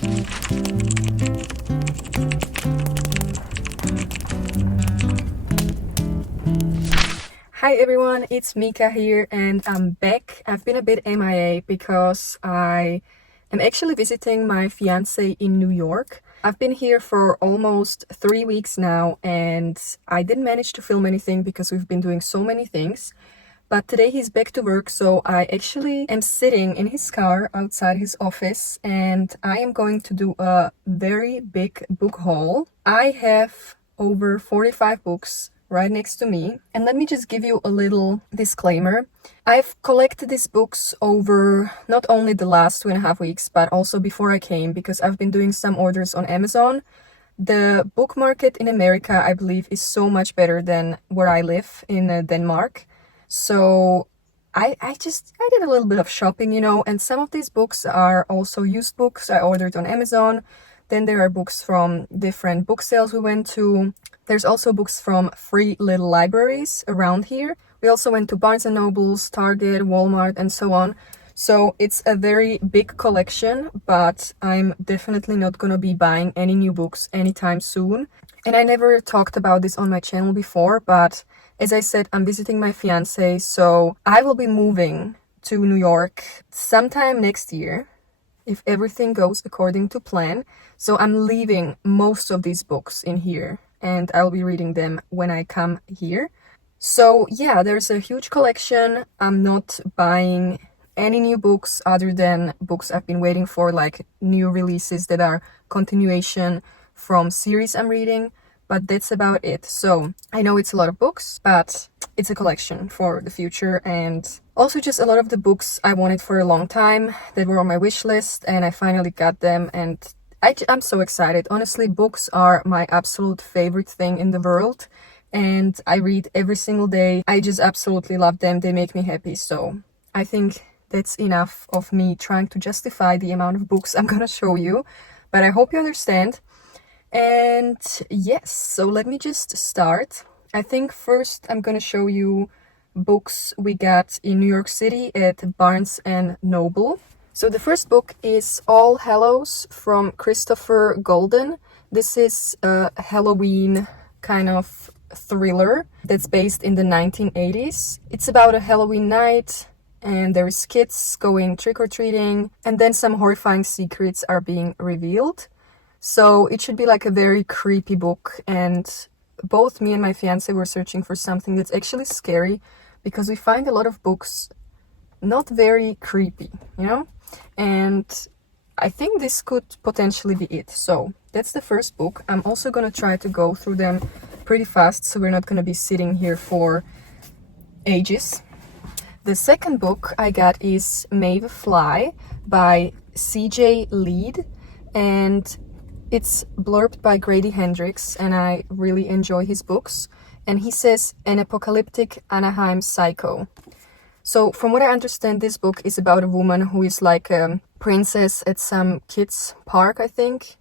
Hi everyone, it's Mika here and I'm back. I've been a bit MIA because I am actually visiting my fiance in New York. I've been here for almost 3 weeks now and I didn't manage to film anything because we've been doing so many things. But today he's back to work, so I actually am sitting in his car outside his office and I am going to do a very big book haul. I have over 45 books right next to me. And let me just give you a little disclaimer. I've collected these books over not only the last 2.5 weeks, but also before I came because I've been doing some orders on Amazon. The book market in America, I believe, is so much better than where I live in Denmark. So I did a little bit of shopping, and some of these books are also used books I ordered on Amazon. Then there are books from different book sales we went to. There's also books from free little libraries around here. We also went to Barnes & Nobles, Target, Walmart, and so on. So it's a very big collection, but I'm definitely not gonna be buying any new books anytime soon. And I never talked about this on my channel before, but as I said, I'm visiting my fiance, so I will be moving to New York sometime next year, if everything goes according to plan. So I'm leaving most of these books in here and I'll be reading them when I come here. So yeah, there's a huge collection. I'm not buying any new books other than books I've been waiting for, like new releases that are continuation from series I'm reading, but that's about it. So I know it's a lot of books, but it's a collection for the future, and also just a lot of the books I wanted for a long time that were on my wish list, and I finally got them, and I'm so excited. Honestly, books are my absolute favorite thing in the world, and I read every single day. I just absolutely love them. They make me happy. So I think that's enough of me trying to justify the amount of books I'm gonna show you, but I hope you understand. And yes, so let me just start. I think first I'm gonna show you books we got in New York City at Barnes and Noble. So the first book is All Hallows from Christopher Golden. This is a Halloween kind of thriller that's based in the 1980s. It's about a Halloween night and there's kids going trick-or-treating and then some horrifying secrets are being revealed. So it should be like a very creepy book, and both me and my fiance were searching for something that's actually scary because we find a lot of books not very creepy, And I think this could potentially be it. So that's the first book. I'm also gonna try to go through them pretty fast, so we're not gonna be sitting here for ages. The second book I got is May the Fly by CJ Lead, and it's blurbed by Grady Hendrix, and I really enjoy his books. And he says, an apocalyptic Anaheim psycho. So from what I understand, this book is about a woman who is like a princess at some kids' park, I think.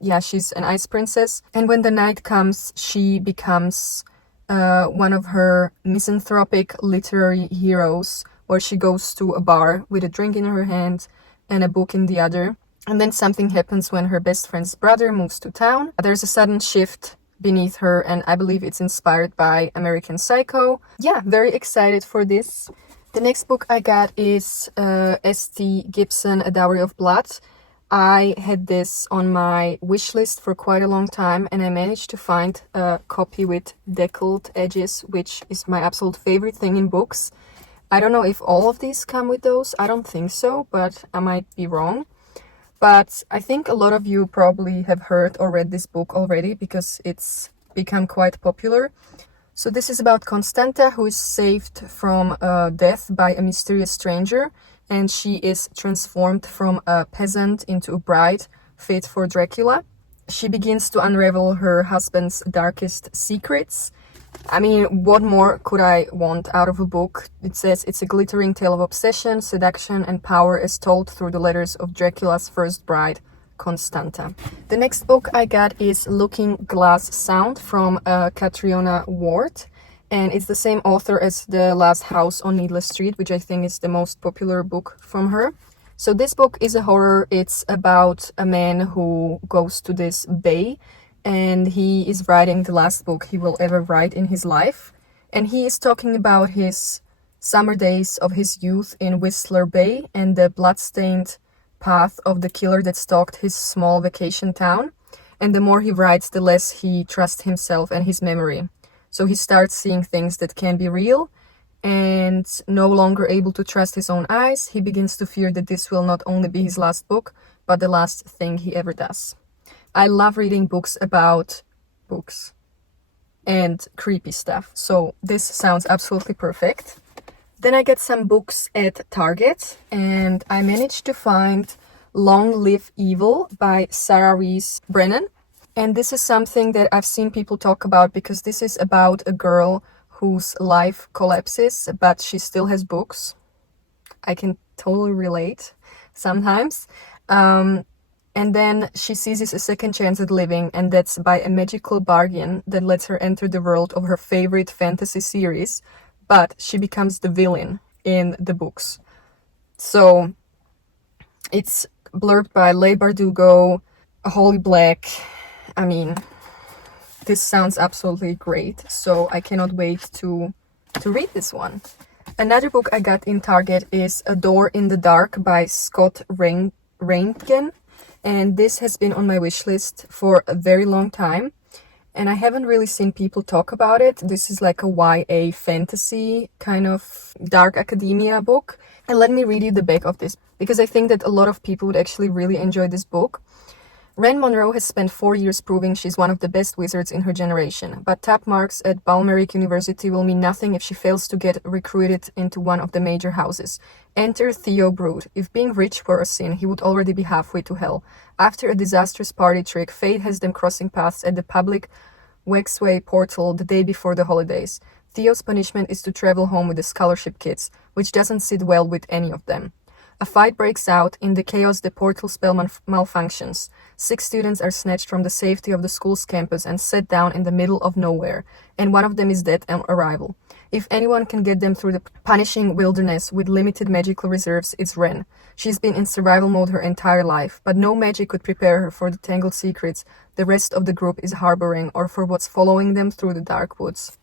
Yeah, she's an ice princess. And when the night comes, she becomes one of her misanthropic literary heroes, where she goes to a bar with a drink in her hand and a book in the other. And then something happens when her best friend's brother moves to town. There's a sudden shift beneath her, and I believe it's inspired by American Psycho. Yeah, very excited for this. The next book I got is S.T. Gibson, A Dowry of Blood. I had this on my wish list for quite a long time, and I managed to find a copy with deckled edges, which is my absolute favorite thing in books. I don't know if all of these come with those. I don't think so, but I might be wrong. But I think a lot of you probably have heard or read this book already because it's become quite popular. So this is about Constanta, who is saved from death by a mysterious stranger, and she is transformed from a peasant into a bride fit for Dracula. She begins to unravel her husband's darkest secrets. I mean, what more could I want out of a book? It says it's a glittering tale of obsession, seduction, and power as told through the letters of Dracula's first bride, Constanta. The next book I got is Looking Glass Sound from Catriona Ward, and it's the same author as The Last House on Needless Street, which I think is the most popular book from her. So this book is a horror. It's about a man who goes to this bay and he is writing the last book he will ever write in his life. And he is talking about his summer days of his youth in Whistler Bay and the bloodstained path of the killer that stalked his small vacation town. And the more he writes, the less he trusts himself and his memory. So he starts seeing things that can be real, and no longer able to trust his own eyes, he begins to fear that this will not only be his last book, but the last thing he ever does. I love reading books about books and creepy stuff, so this sounds absolutely perfect. Then I get some books at Target, and I managed to find Long Live Evil by Sarah Rees Brennan. And this is something that I've seen people talk about because this is about a girl whose life collapses, but she still has books. I can totally relate sometimes. And then she seizes a second chance at living, and that's by a magical bargain that lets her enter the world of her favorite fantasy series, but she becomes the villain in the books. So it's blurbed by Leigh Bardugo, Holly Black. I mean, this sounds absolutely great, so I cannot wait to read this one. Another book I got in Target is A Door in the Dark by Scott Reinken, and this has been on my wish list for a very long time, and I haven't really seen people talk about it. This is like a YA fantasy kind of dark academia book. And let me read you the back of this, because I think that a lot of people would actually really enjoy this book. Ren Monroe has spent 4 years proving she's one of the best wizards in her generation, but top marks at Balmeric University will mean nothing if she fails to get recruited into one of the major houses. Enter Theo Brood. If being rich were a sin, he would already be halfway to hell. After a disastrous party trick, fate has them crossing paths at the public Wexway portal the day before the holidays. Theo's punishment is to travel home with the scholarship kids, which doesn't sit well with any of them. A fight breaks out. In the chaos, the portal spell malfunctions. 6 students are snatched from the safety of the school's campus and set down in the middle of nowhere, and one of them is dead on arrival. If anyone can get them through the punishing wilderness with limited magical reserves, it's Ren. She's been in survival mode her entire life, but no magic could prepare her for the tangled secrets the rest of the group is harboring, or for what's following them through the dark woods.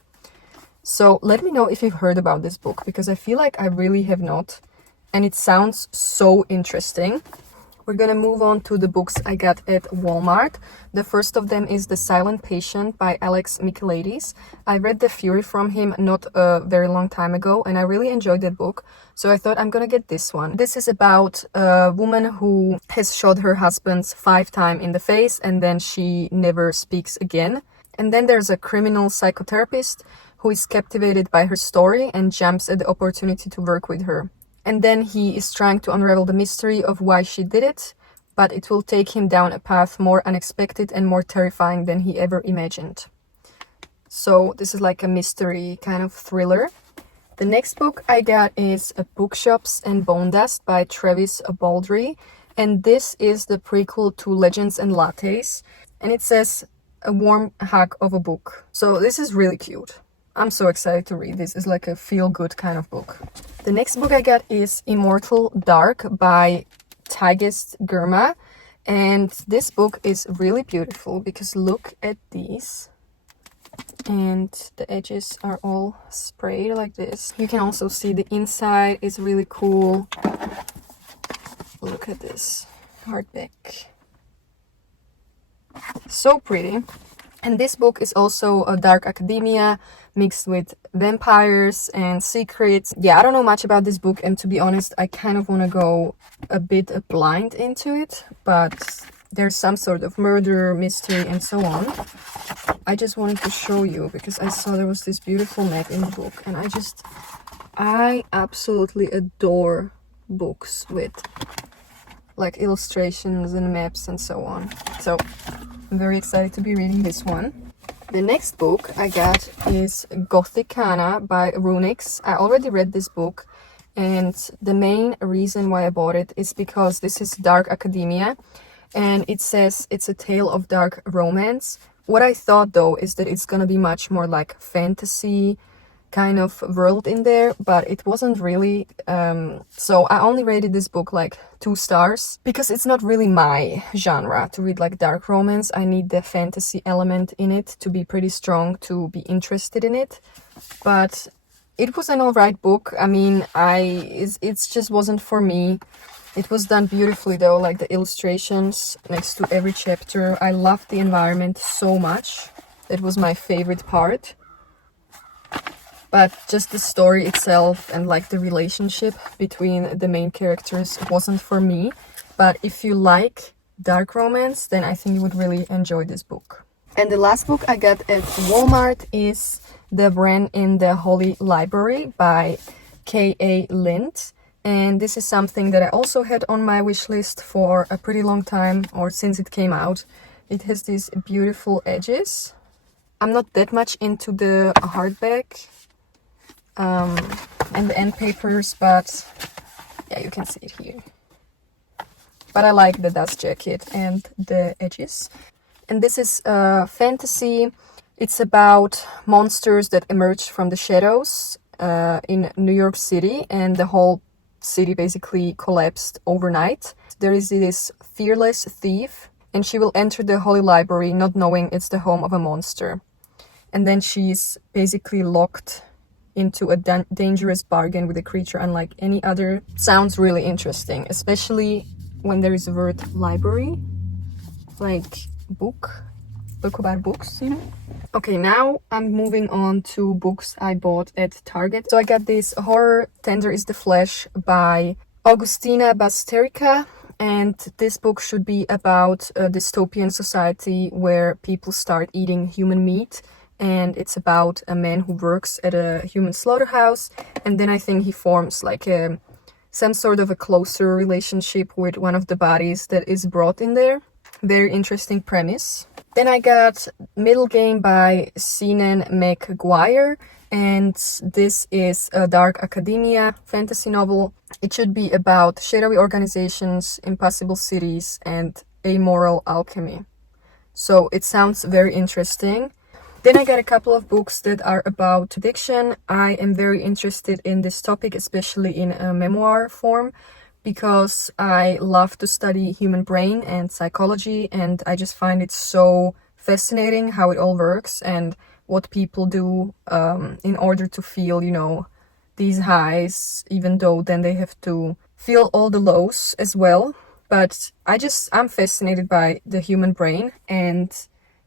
So let me know if you've heard about this book, because I feel like I really have not. And it sounds so interesting. We're gonna move on to the books I got at Walmart. The first of them is The Silent Patient by Alex Michaelides. I read The Fury from him not a very long time ago, and I really enjoyed that book. So I thought I'm gonna get this one. This is about a woman who has shot her husband 5 times in the face, and then she never speaks again. And then there's a criminal psychotherapist who is captivated by her story and jumps at the opportunity to work with her. And then he is trying to unravel the mystery of why she did it, but it will take him down a path more unexpected and more terrifying than he ever imagined. So this is like a mystery kind of thriller. The next book I got is Bookshops and Bone Dust by Travis Baldry, and this is the prequel to Legends and Lattes, and it says a warm hug of a book. So this is really cute. I'm so excited to read this. It's like a feel-good kind of book. The next book I got is Immortal Dark by Tigist Girma. And this book is really beautiful because look at these. And the edges are all sprayed like this. You can also see the inside is really cool. Look at this hardback. So pretty. And this book is also a dark academia mixed with vampires and secrets. Yeah, I don't know much about this book, and to be honest, I kind of want to go a bit blind into it, but there's some sort of murder, mystery, and so on. I just wanted to show you because I saw there was this beautiful map in the book, and I absolutely adore books with like illustrations and maps and so on. So I'm very excited to be reading this one. The next book I got is Gothic by Runix. I already read this book, and the main reason why I bought it is because this is dark academia, and it says it's a tale of dark romance. What I thought though is that it's gonna be much more like fantasy kind of world in there, but it wasn't really. So I only rated this book like 2 stars because it's not really my genre to read like dark romance. I need the fantasy element in it to be pretty strong to be interested in it. But it was an alright book. I mean, it just wasn't for me. It was done beautifully though, like the illustrations next to every chapter. I loved the environment so much. It was my favorite part. But just the story itself and like the relationship between the main characters wasn't for me. But if you like dark romance, then I think you would really enjoy this book. And the last book I got at Walmart is The Wren in the Holy Library by K.A. Lind. And this is something that I also had on my wish list for a pretty long time, or since it came out. It has these beautiful edges. I'm not that much into the hardback and the end papers, but yeah, you can see it here. But I like the dust jacket and the edges. And this is fantasy. It's about monsters that emerge from the shadows in New York City, and the whole city basically collapsed overnight. There is this fearless thief, and she will enter the Holy Library not knowing it's the home of a monster. And then she's basically locked into a dangerous bargain with a creature unlike any other. Sounds really interesting, especially when there is the word library, like book about books, you know? Okay, now I'm moving on to books I bought at Target. So I got this Horror Tender is the Flesh by Augustina Basterica. And this book should be about a dystopian society where people start eating human meat. And it's about a man who works at a human slaughterhouse. And then I think he forms like some sort of a closer relationship with one of the bodies that is brought in there. Very interesting premise. Then I got Middle Game by Sinan McGuire. And this is a dark academia fantasy novel. It should be about shadowy organizations, impossible cities, and amoral alchemy. So it sounds very interesting. Then I got a couple of books that are about addiction. I am very interested in this topic, especially in a memoir form, because I love to study human brain and psychology, and I just find it so fascinating how it all works and what people do in order to feel, you know, these highs, even though then they have to feel all the lows as well. But I'm fascinated by the human brain, and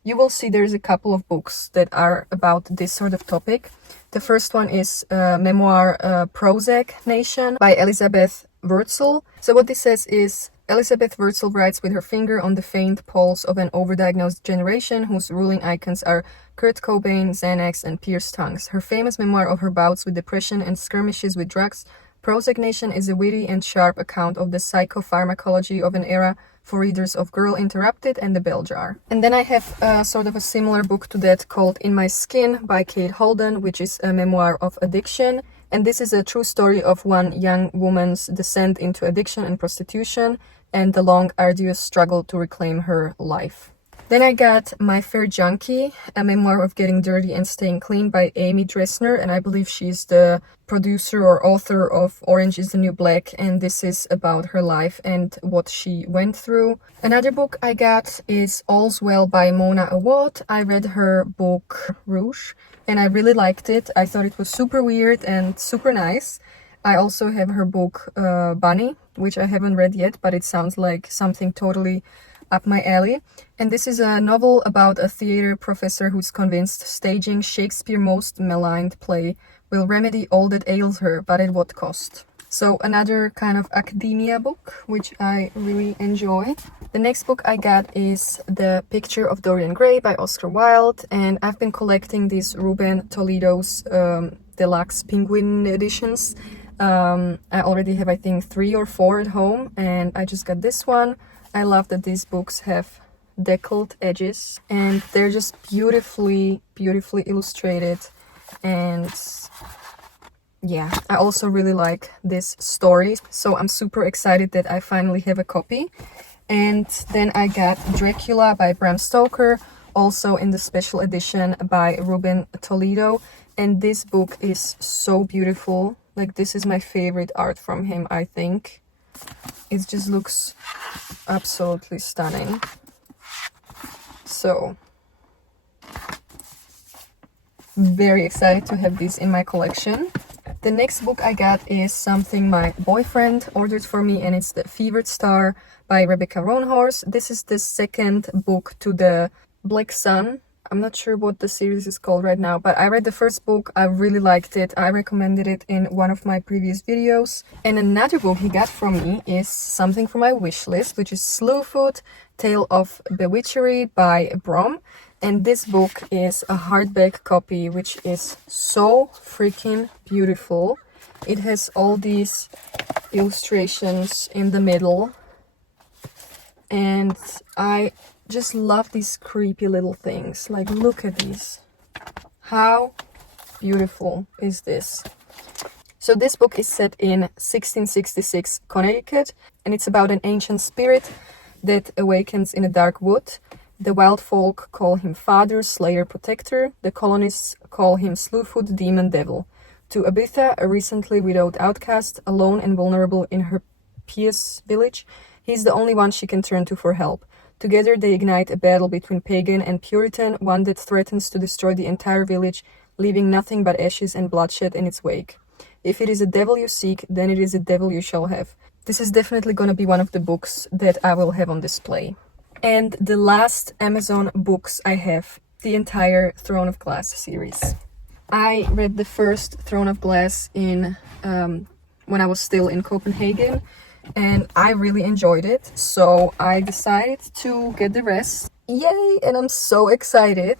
you will see there's a couple of books that are about this sort of topic. The first one is memoir Prozac Nation by Elizabeth Wurtzel. So what this says is, Elizabeth Wurtzel writes with her finger on the faint pulse of an overdiagnosed generation whose ruling icons are Kurt Cobain, Xanax, and pierced tongues. Her famous memoir of her bouts with depression and skirmishes with drugs, Prozac Nation, is a witty and sharp account of the psychopharmacology of an era for readers of Girl Interrupted and The Bell Jar. And then I have sort of a similar book to that called In My Skin by Kate Holden, which is a memoir of addiction. And this is a true story of one young woman's descent into addiction and prostitution and the long, arduous struggle to reclaim her life. Then I got My Fair Junkie, a memoir of getting dirty and staying clean by Amy Dressner, and I believe she's the producer or author of Orange is the New Black, and this is about her life and what she went through. Another book I got is All's Well by Mona Awad. I read her book Rouge, and I really liked it. I thought it was super weird and super nice. I also have her book Bunny, which I haven't read yet, but it sounds like something totally up my alley. And this is a novel about a theater professor who's convinced staging Shakespeare's most maligned play will remedy all that ails her, but at what cost? So another kind of academia book, which I really enjoy. The next book I got is The Picture of Dorian Gray by Oscar Wilde, and I've been collecting these Ruben Toledo's deluxe penguin editions. I already have, I think, 3 or 4 at home, and I just got this one. I love that these books have deckled edges, and they're just beautifully illustrated. And yeah, I also really like this story, so I'm super excited that I finally have a copy. And then I got Dracula by Bram Stoker, also in the special edition by Ruben Toledo. And this book is so beautiful. Like, this is my favorite art from him, I think. It just looks absolutely stunning. So, very excited to have this in my collection. The next book I got is something my boyfriend ordered for me, and it's The Fevered Star by Rebecca Roanhorse. This is the second book to the Black Sun. I'm not sure what the series is called right now, but I read the first book. I really liked it. I recommended it in one of my previous videos. And another book he got from me is something from my wish list, which is Slewfoot, Tale of Bewitchery by Brom. And this book is a hardback copy, which is so freaking beautiful. It has all these illustrations in the middle. And I just love these creepy little things. Like, look at these. How beautiful is this? So this book is set in 1666 Connecticut, and it's about an ancient spirit that awakens in a dark wood. The wild folk call him Father, Slayer, Protector. The colonists call him Slewfoot, Demon, Devil. To Ethe, a recently widowed outcast, alone and vulnerable in her pious village, he's the only one she can turn to for help. Together they ignite a battle between pagan and Puritan, one that threatens to destroy the entire village, leaving nothing but ashes and bloodshed in its wake. If it is a devil you seek, then it is a devil you shall have. This is definitely going to be one of the books that I will have on display. And the last Amazon books I have, the entire Throne of Glass series. I read the first Throne of Glass in when I was still in Copenhagen, and I really enjoyed it, so I decided to get the rest. Yay! And I'm so excited.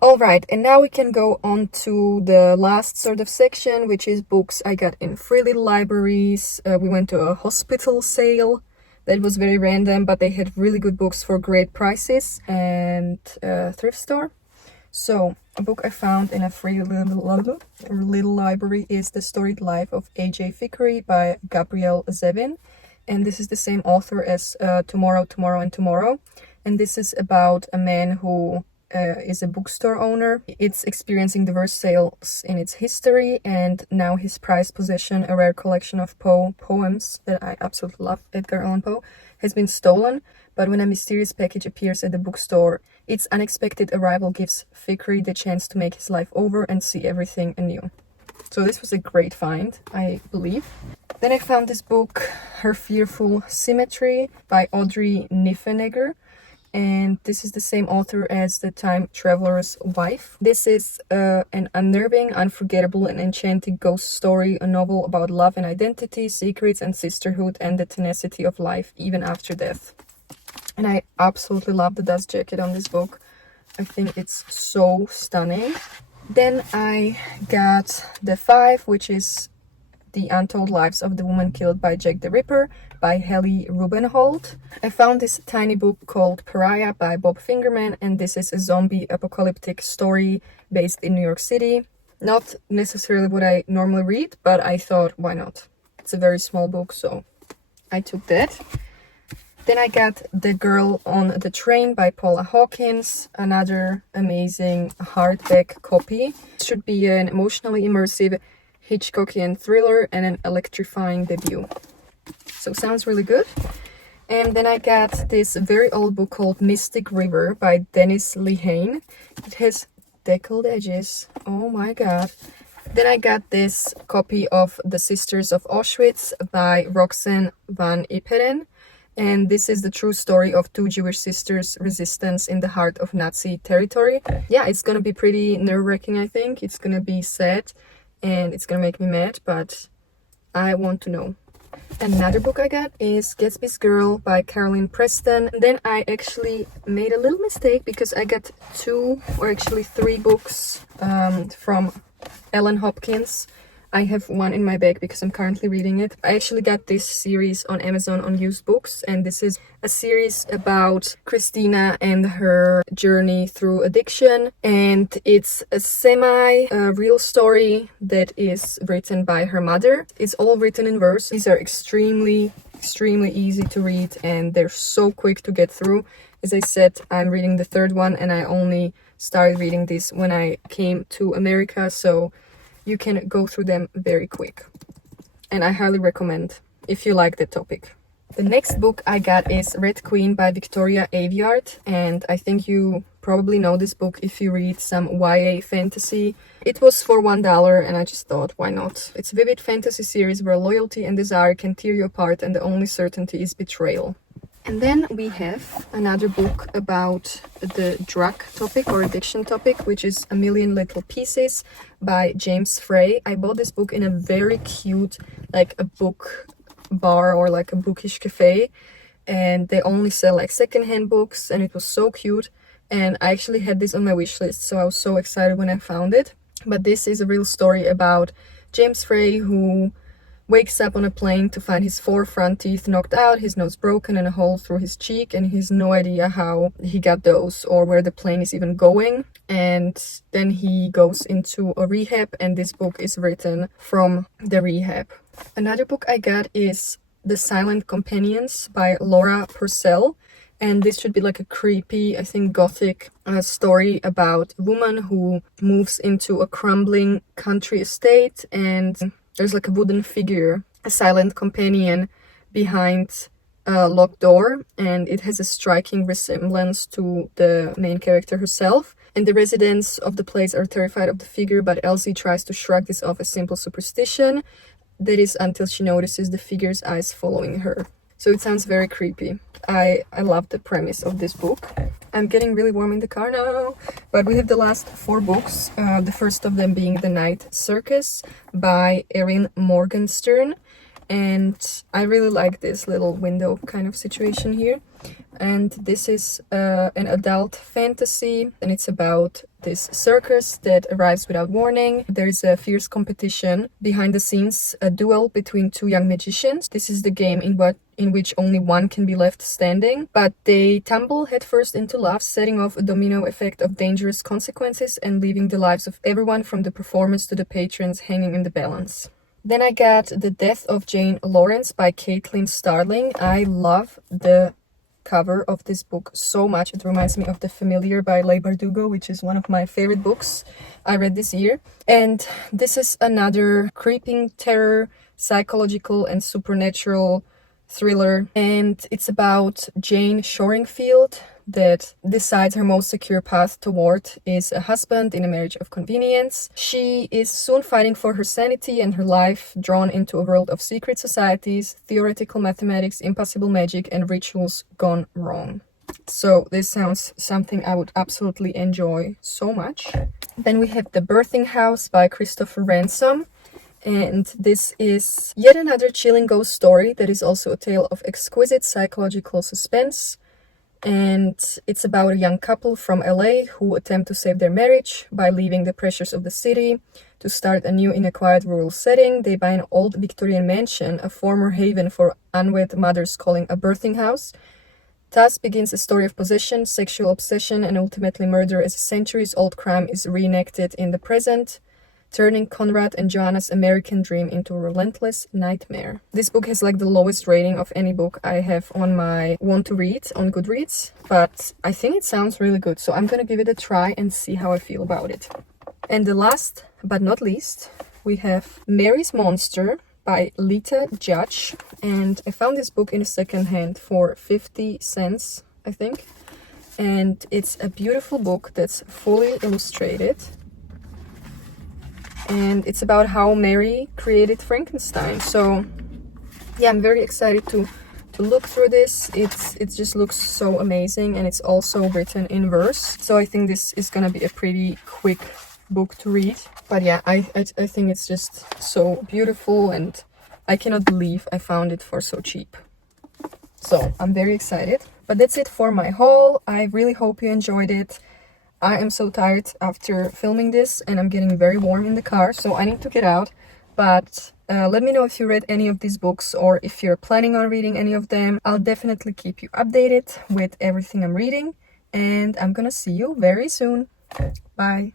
Alright, and now we can go on to the last sort of section, which is books I got in free little libraries. We went to a hospital sale. That was very random, but they had really good books for great prices, and thrift store. So, a book I found in a free little library is The Storied Life of A.J. Vickery by Gabrielle Zevin. And this is the same author as Tomorrow, Tomorrow and Tomorrow. And this is about a man who is a bookstore owner. It's experiencing diverse sales in its history, and now his prized possession, a rare collection of Poe poems that I absolutely love, Edgar Allan Poe, has been stolen. But when a mysterious package appears at the bookstore, its unexpected arrival gives Vickery the chance to make his life over and see everything anew. So this was a great find, I believe. Then I found this book, Her Fearful Symmetry by Audrey Niffenegger. And this is the same author as The Time Traveler's Wife. This is an unnerving, unforgettable, and enchanting ghost story, a novel about love and identity, secrets and sisterhood, and the tenacity of life even after death. And I absolutely love the dust jacket on this book. I think it's so stunning. Then I got The Five, which is The Untold Lives of the Woman Killed by Jack the Ripper by Helly Rubenhold. I found this tiny book called Pariah by Bob Fingerman, and this is a zombie apocalyptic story based in New York City. Not necessarily what I normally read, but I thought, why not? It's a very small book, so I took that. Then I got The Girl on the Train by Paula Hawkins, another amazing hardback copy. It should be an emotionally immersive Hitchcockian thriller and an electrifying debut. So sounds really good. And then I got this very old book called Mystic River by Dennis Lehane. It has deckled edges. Oh my god. Then I got this copy of The Sisters of Auschwitz by Roxanne van Iperen. And this is the true story of two Jewish sisters' resistance in the heart of Nazi territory. Yeah, it's gonna be pretty nerve-wracking, I think. It's gonna be sad and it's gonna make me mad, but I want to know. Another book I got is Gatsby's Girl by Caroline Preston. Then I actually made a little mistake because I got two or actually three books from Ellen Hopkins. I have one in my bag because I'm currently reading it. I actually got this series on Amazon on used books, and this is a series about Christina and her journey through addiction, and it's a semi-real story that is written by her mother. It's all written in verse. These are extremely easy to read, and they're so quick to get through. As I said, I'm reading the third one and I only started reading this when I came to America, so you can go through them very quick. And I highly recommend if you like the topic. The next book I got is Red Queen by Victoria Aveyard, and I think you probably know this book if you read some YA fantasy. It was for $1 and I just thought, why not? It's a vivid fantasy series where loyalty and desire can tear you apart and the only certainty is betrayal. And then we have another book about the drug topic or addiction topic, which is A Million Little Pieces by James Frey. I bought this book in a very cute, like a book bar or like a bookish cafe, and they only sell like secondhand books, and it was so cute. And I actually had this on my wish list, so I was so excited when I found it. But this is a real story about James Frey, who wakes up on a plane to find his 4 front teeth knocked out, his nose broken, and a hole through his cheek, and he has no idea how he got those or where the plane is even going. And then he goes into a rehab, and this book is written from the rehab. Another book I got is The Silent Companions by Laura Purcell, and this should be like a creepy, I think, Gothic story about a woman who moves into a crumbling country estate, and there's like a wooden figure, a silent companion behind a locked door, and it has a striking resemblance to the main character herself. And the residents of the place are terrified of the figure, but Elsie tries to shrug this off as simple superstition. That is until she notices the figure's eyes following her. So it sounds very creepy. I love the premise of this book. I'm getting really warm in the car now. But we have the last 4 books. The first of them being The Night Circus by Erin Morgenstern. And I really like this little window kind of situation here. And this is an adult fantasy, and it's about this circus that arrives without warning. There's a fierce competition behind the scenes, a duel between 2 young magicians. This is the game in which only one can be left standing, but they tumble headfirst into love, setting off a domino effect of dangerous consequences and leaving the lives of everyone from the performers to the patrons hanging in the balance. Then I got The Death of Jane Lawrence by Caitlin Starling. I love the cover of this book so much. It reminds me of The Familiar by Leigh Bardugo, which is one of my favorite books I read this year. And this is another creeping terror, psychological and supernatural thriller, and it's about Jane Shoringfield that decides her most secure path toward is a husband in a marriage of convenience. She is soon fighting for her sanity and her life, drawn into a world of secret societies, theoretical mathematics, impossible magic, and rituals gone wrong. So this sounds something I would absolutely enjoy so much. Then we have The Birthing House by Christopher Ransom. And this is yet another chilling ghost story that is also a tale of exquisite psychological suspense. And it's about a young couple from LA who attempt to save their marriage by leaving the pressures of the city to start anew in a quiet rural setting. They buy an old Victorian mansion, a former haven for unwed mothers calling a birthing house. Thus begins a story of possession, sexual obsession, and ultimately murder as a centuries-old crime is reenacted in the present, turning Conrad and Joanna's American dream into a relentless nightmare. This book has like the lowest rating of any book I have on my want to read on Goodreads, but I think it sounds really good, so I'm gonna give it a try and see how I feel about it. And the last but not least, we have Mary's Monster by Lita Judge, and I found this book in a secondhand for 50 cents, I think. And it's a beautiful book that's fully illustrated. And it's about how Mary created Frankenstein. So yeah, I'm very excited to look through this. It just looks so amazing, and it's also written in verse. So I think this is gonna be a pretty quick book to read. But yeah, I think it's just so beautiful, and I cannot believe I found it for so cheap. So I'm very excited. But that's it for my haul. I really hope you enjoyed it. I am so tired after filming this, and I'm getting very warm in the car, so I need to get out. But let me know if you read any of these books or if you're planning on reading any of them. I'll definitely keep you updated with everything I'm reading, and I'm gonna see you very soon. Bye.